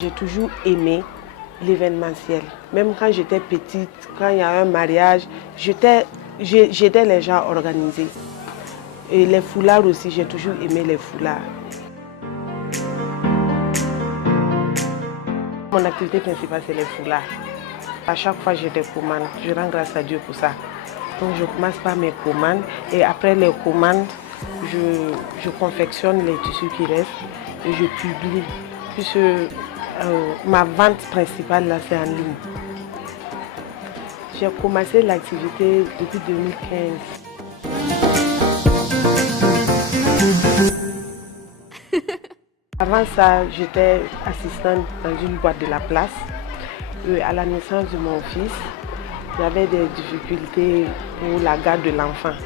J'ai toujours aimé l'événementiel. Même quand j'étais petite, quand il y a un mariage, j'aidais les gens à organiser. Et les foulards aussi, j'ai toujours aimé les foulards. Mon activité principale, c'est les foulards. À chaque fois, j'ai des commandes. Je rends grâce à Dieu pour ça. Donc, je commence par mes commandes. Et après les commandes, je confectionne les tissus qui restent et je publie. Puisque ma vente principale, là, c'est en ligne. J'ai commencé l'activité depuis 2015. Avant ça, j'étais assistante dans une boîte de la place. À la naissance de mon fils, j'avais des difficultés pour la garde de l'enfant.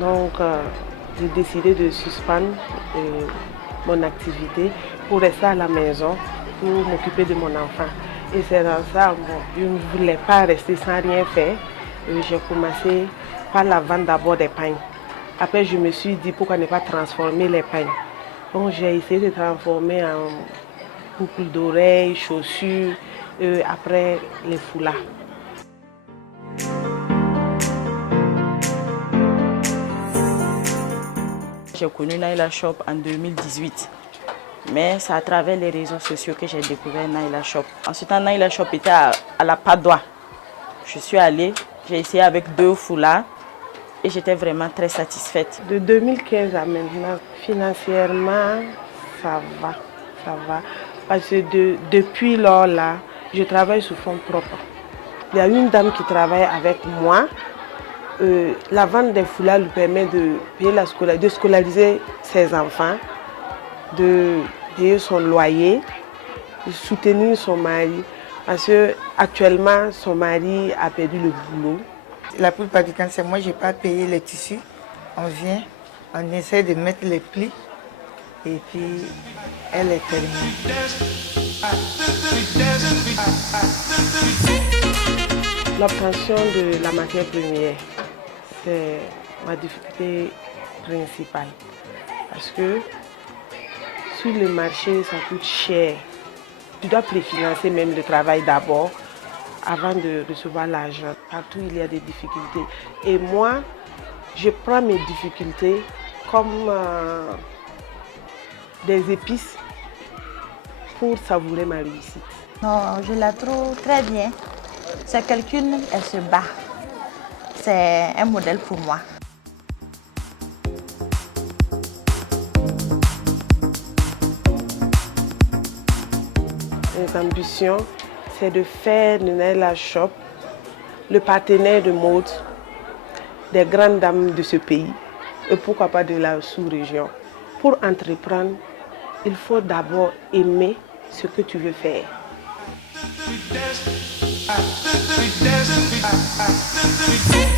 Donc, j'ai décidé de suspendre mon activité pour rester à la maison, pour m'occuper de mon enfant. Et c'est dans ça, je ne voulais pas rester sans rien faire. J'ai commencé par la vente d'abord des pagnes. Après, je me suis dit pourquoi ne pas transformer les pagnes. Donc, j'ai essayé de transformer en boucles d'oreilles, chaussures, après les foulards. J'ai connu Naila Shop en 2018, mais c'est à travers les réseaux sociaux que j'ai découvert Naila Shop. Ensuite, Naila Shop était à la Padoie. Je suis allée, j'ai essayé avec 2 foulards et j'étais vraiment très satisfaite. De 2015 à maintenant, financièrement, ça va. Parce que depuis lors là, je travaille sous fonds propres. Il y a une dame qui travaille avec moi. La vente des foulards lui permet de payer de scolariser ses enfants, de payer son loyer, de soutenir son mari. Parce qu'actuellement, son mari a perdu le boulot. La plupart du temps, c'est moi, je n'ai pas payé les tissus. On vient, on essaie de mettre les plis et puis elle est terminée. L'obtention de la matière première, c'est ma difficulté principale. Parce que sur le marché, ça coûte cher. Tu dois préfinancer même le travail d'abord avant de recevoir l'argent. Partout, il y a des difficultés. Et moi, je prends mes difficultés comme des épices pour savourer ma réussite. Non, je la trouve très bien. C'est quelqu'une, elle se bat. C'est un modèle pour moi. Mes ambitions, c'est de faire de Naila Shop le partenaire de mode des grandes dames de ce pays et pourquoi pas de la sous-région. Pour entreprendre, il faut d'abord aimer ce que tu veux faire. We